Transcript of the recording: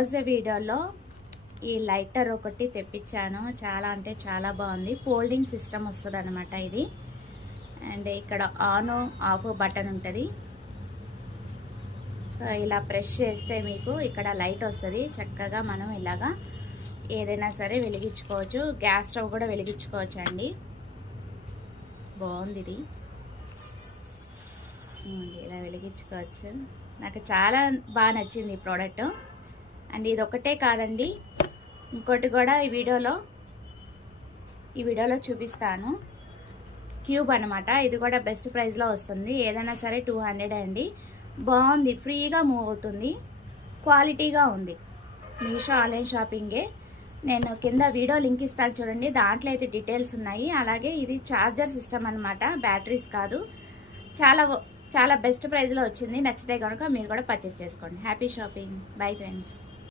రోజు వీడియోలో ఈ లైటర్ ఒకటి తెప్పించాను. చాలా అంటే చాలా బాగుంది. ఫోల్డింగ్ సిస్టమ్ వస్తుంది అనమాట ఇది. అండ్ ఇక్కడ ఆన్ ఆఫ్ బటన్ ఉంటుంది. సో ఇలా ప్రెస్ చేస్తే మీకు ఇక్కడ లైట్ వస్తుంది. చక్కగా మనం ఇలాగా ఏదైనా సరే వెలిగించుకోవచ్చు. గ్యాస్ స్టవ్ కూడా వెలిగించుకోవచ్చు అండి. బాగుంది ఇది. ఇలా వెలిగించుకోవచ్చు. నాకు చాలా బాగా నచ్చింది ఈ ప్రోడక్ట్. అండ్ ఇది ఒకటే కాదండి, ఇంకోటి కూడా ఈ వీడియోలో చూపిస్తాను. క్యూబ్ అనమాట. ఇది కూడా బెస్ట్ ప్రైస్లో వస్తుంది. ఏదైనా సరే 200 అండి. బాగుంది. ఫ్రీగా మూవ్ అవుతుంది. క్వాలిటీగా ఉంది. మీషో ఆన్లైన్ షాపింగే. నేను కింద వీడియో లింక్ ఇస్తాను చూడండి. దాంట్లో అయితే డీటెయిల్స్ ఉన్నాయి. అలాగే ఇది ఛార్జర్ సిస్టమ్ అనమాట, బ్యాటరీస్ కాదు. చాలా బెస్ట్ ప్రైస్లో వచ్చింది. నచ్చితే కనుక మీరు కూడా పర్చేజ్ చేసుకోండి. Happy shopping. Bye friends.